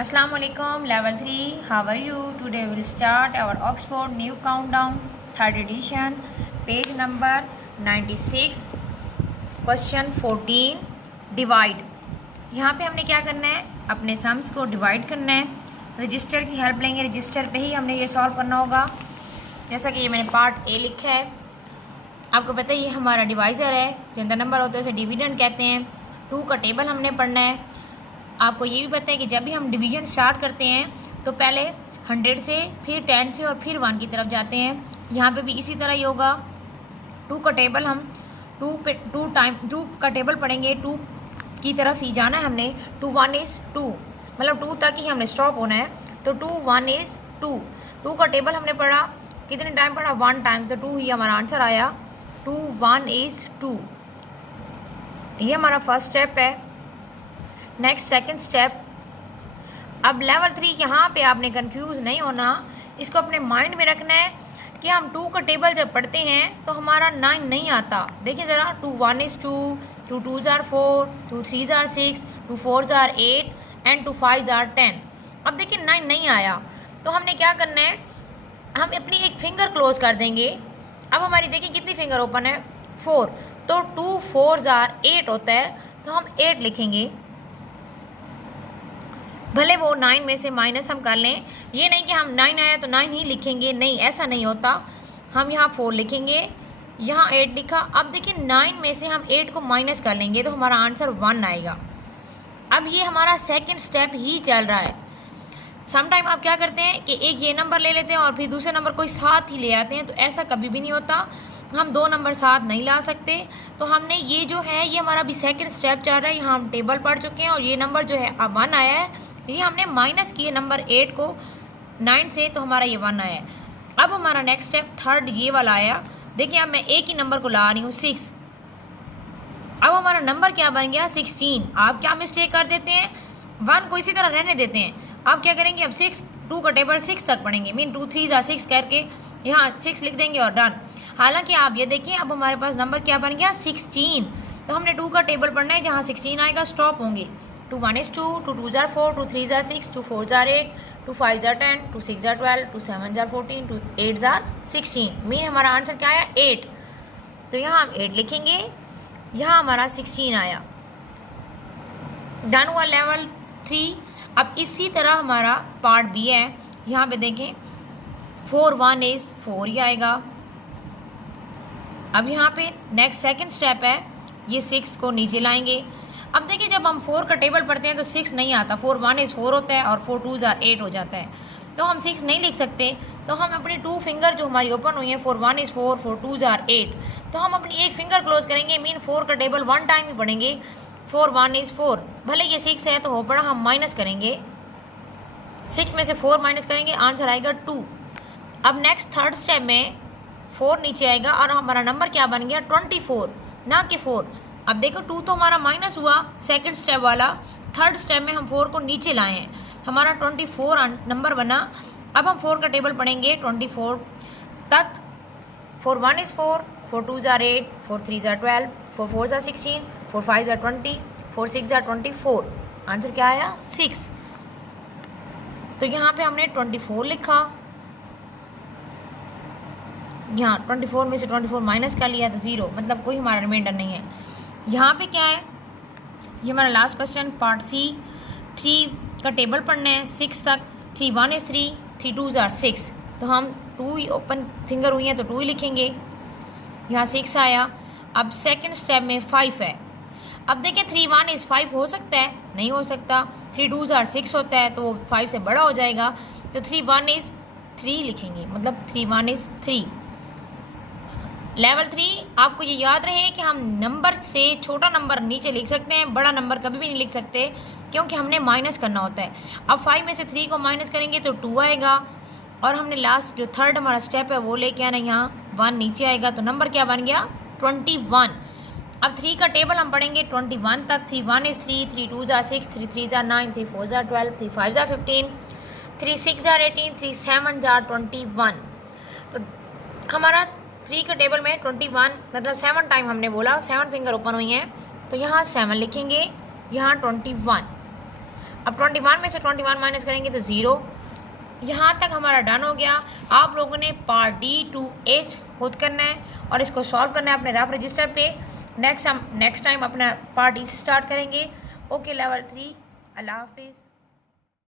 Assalamu alaikum, level 3. How are you? Today we will start our Oxford New Countdown, 3rd edition, page number 96, question 14, divide. यहाँ पे हमने क्या करना है, अपने सम्स को डिवाइड करना है. रजिस्टर की हेल्प लेंगे, रजिस्टर पे ही हमने ये सॉल्व करना होगा. जैसा कि ये मैंने पार्ट ए लिखा है, आपको पता है ये हमारा डिवाइज़र है, जो अंदर नंबर होता है उसे डिविडेंड कहते हैं. 2 का टेबल हमने पढ़ना है. आपको ये भी पता है कि जब भी हम डिवीजन स्टार्ट करते हैं तो पहले 100 से, फिर 10 से और फिर 1 की तरफ जाते हैं. यहाँ पे भी इसी तरह ही होगा. 2 का टेबल हम 2 का टेबल पढ़ेंगे, 2 की तरफ ही जाना है हमने. 2 1 इज़ 2, मतलब 2 तक ही हमने स्टॉप होना है. तो 2 1 इज़ 2. 2 का टेबल हमने पढ़ा, कितने टाइम पढ़ा, 1 टाइम, तो 2 ही हमारा आंसर आया. 2 1 इज़ 2. ये हमारा फर्स्ट स्टेप है. Next second step. अब लेवल 3 यहाँ पे आपने कंफ्यूज नहीं होना, इसको अपने माइंड में रखना है कि हम 2 का टेबल जब पढ़ते हैं तो हमारा 9 नहीं आता. देखिए ज़रा, 2 1 is 2, 2 2 jar 4, 2 3 jar 6, 2 4 jar 8 and 2 5 jar 10. अब देखिए 9 नहीं आया, तो हमने क्या करना है, हम अपनी एक फिंगर क्लोज कर देंगे. अब हमारी देखिए कितनी फिंगर ओपन है, 4, तो 2 4 जार 8 होता है, तो हम 8 लिखेंगे. भले वो 9 में से माइनस हम कर लें, ये नहीं कि हम 9 आया तो 9 ही लिखेंगे, नहीं, ऐसा नहीं होता. हम यहाँ 4 लिखेंगे, यहाँ 8 लिखा. अब देखिए 9 में से हम 8 को माइनस कर लेंगे तो हमारा आंसर 1 आएगा. अब ये हमारा सेकंड स्टेप ही चल रहा है. समटाइम आप क्या करते हैं कि एक ये नंबर ले लेते हैं और फिर दूसरे नंबर कोई साथ ही ले आते हैं, तो ऐसा कभी भी नहीं होता. हम 2 नंबर साथ नहीं ला सकते. तो हमने ये जो है, ये हमारा अभी सेकंड स्टेप चल रहा है. यहाँ हम टेबल पढ़ चुके हैं और ये नंबर जो है अब 1 आया है, ये हमने माइनस किए नंबर 8 को 9 से, तो हमारा ये 1 आया है. अब हमारा नेक्स्ट स्टेप थर्ड ये वाला आया. देखिए अब मैं एक ही नंबर को ला रही हूँ, 6. अब हमारा नंबर क्या बन गया, 16. आप क्या मिस्टेक कर देते हैं, 1 को इसी तरह रहने देते हैं. आप क्या करेंगे, अब 6, 2 का टेबल 6 तक पढ़ेंगे, मीन 2 3 जार 6 करके यहाँ 6 लिख देंगे और डन. हालांकि आप ये देखिए अब हमारे पास नंबर क्या बन गया, 16. तो हमने 2 का टेबल पढ़ना है, जहाँ 16 आएगा स्टॉप होंगे. 2 1 is 2, 2 2 jar 4, 2 3 jar 6, 2 4 jar 8, 2 5 jar 10, 2 6 jar 12, 2 7 jar 14, 2 8 jar 16. Mean हमारा आंसर क्या आया, 8. तो यहाँ हम 8 लिखेंगे, यहाँ हमारा 16 आया. डन हुआ लेवल 3. अब इसी तरह हमारा पार्ट बी है. यहाँ पे देखें 4 1 इज़ 4 ही आएगा. अब यहाँ पे नेक्स्ट सेकंड स्टेप है, ये 6 को नीचे लाएंगे. अब देखिए जब हम 4 का टेबल पढ़ते हैं तो 6 नहीं आता, 4 1 इज़ 4 होता है और 4 2 जार 8 हो जाता है, तो हम 6 नहीं लिख सकते. तो हम अपनी 2 फिंगर जो हमारी ओपन हुई है, 4 1 इज़ 4, 4 2 जार 8, तो हम अपनी एक फिंगर क्लोज करेंगे, मीन 4 का टेबल 1 टाइम ही पढ़ेंगे. 4 1 इज़ 4, भले ये 6 है तो हो पड़ा, हम माइनस करेंगे, 6 में से 4 माइनस करेंगे, आंसर आएगा 2. अब नेक्स्ट थर्ड स्टेप में 4 नीचे आएगा और हमारा नंबर क्या बन गया, 24, ना कि 4. अब देखो 2 तो हमारा माइनस हुआ सेकंड स्टेप वाला. थर्ड स्टेप में हम 4 को नीचे लाए हैं, हमारा 24 नंबर बना. अब हम 4 का टेबल पढ़ेंगे 24 तक. 4 1 is 4, 4 2 jar 8, 4 3 jar 12, 4 4 jar 16, 4 5 jar 20, 4 6 jar 24. Answer क्या आया, 6. तो यहाँ पे हमने 24 लिखा, यहाँ 24 में से 24 माइनस कर लिया तो 0, मतलब कोई हमारा रिमाइंडर नहीं है. यहाँ पे क्या है, ये हमारा लास्ट क्वेश्चन पार्ट सी. 3 का टेबल पढ़ना है 6 तक. 3 1 इज़ 3, 3 2 जार 6, तो हम 2 ही ओपन फिंगर हुई हैं तो 2 ही लिखेंगे. यहाँ 6 आया. अब सेकंड स्टेप में 5 है. अब देखिए 3 1 इज़ 5 हो सकता है, नहीं हो सकता. 3 2 जार 6 होता है तो वो 5 से बड़ा हो जाएगा, तो 3 1 इज़ 3 लिखेंगे, मतलब 3 1 इज़ 3. लेवल 3 आपको ये याद रहे कि हम नंबर से छोटा नंबर नीचे लिख सकते हैं, बड़ा नंबर कभी भी नहीं लिख सकते, क्योंकि हमने माइनस करना होता है. अब 5 में से 3 को माइनस करेंगे तो 2 आएगा, और हमने लास्ट जो थर्ड हमारा स्टेप है वो लेके आना, यहाँ 1 नीचे आएगा, तो नंबर क्या बन गया, 21. अब 3 का टेबल हम पढ़ेंगे 21 तक. 3 1 is 3, 3 2 jar 6, 3 3 jar 9, 3 4 jar 12, 3 5 jar 15, 3 6 jar 18, 3 7 jar 21. तो हमारा 3 के टेबल में 21, मतलब 7 टाइम हमने बोला, 7 फिंगर ओपन हुई हैं, तो यहाँ 7 लिखेंगे, यहाँ 21. अब 21 में से 21 माइनस करेंगे तो 0। यहाँ तक हमारा डन हो गया। आप लोगों ने पार्ट डी टू एच खुद करना है और इसको सॉल्व करना है अपने रफ रजिस्टर पे। नेक्स्ट टाइम अपना पार्ट ई से स्टार्ट करेंगे। ओके लेवल 3, अल्लाह हाफिज़।